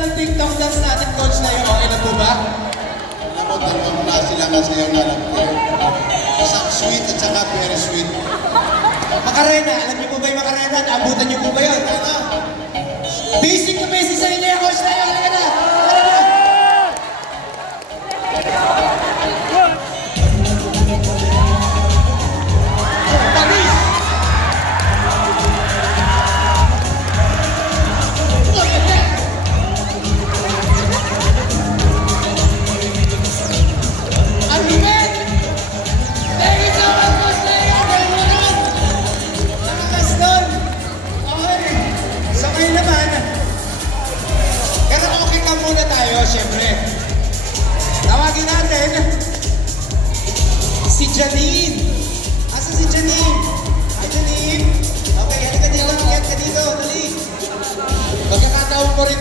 ng TikTok dance natin, Coach na yun. Okay na po ba? Alam mo, dalawang klase lang kasi yung alam ko. Sweet at saka very sweet. Macarena, alam niyo po ba yung Macarena? Naabutan niyo po ba yun? Basic na basic sa inyo, Coach na yun. Halika na! Siyempre, tawagin natin si Janine. Asa si Janine? Hi Janine. Okay, halika dito. Halika dito. Dali. Magkakataon mo rin.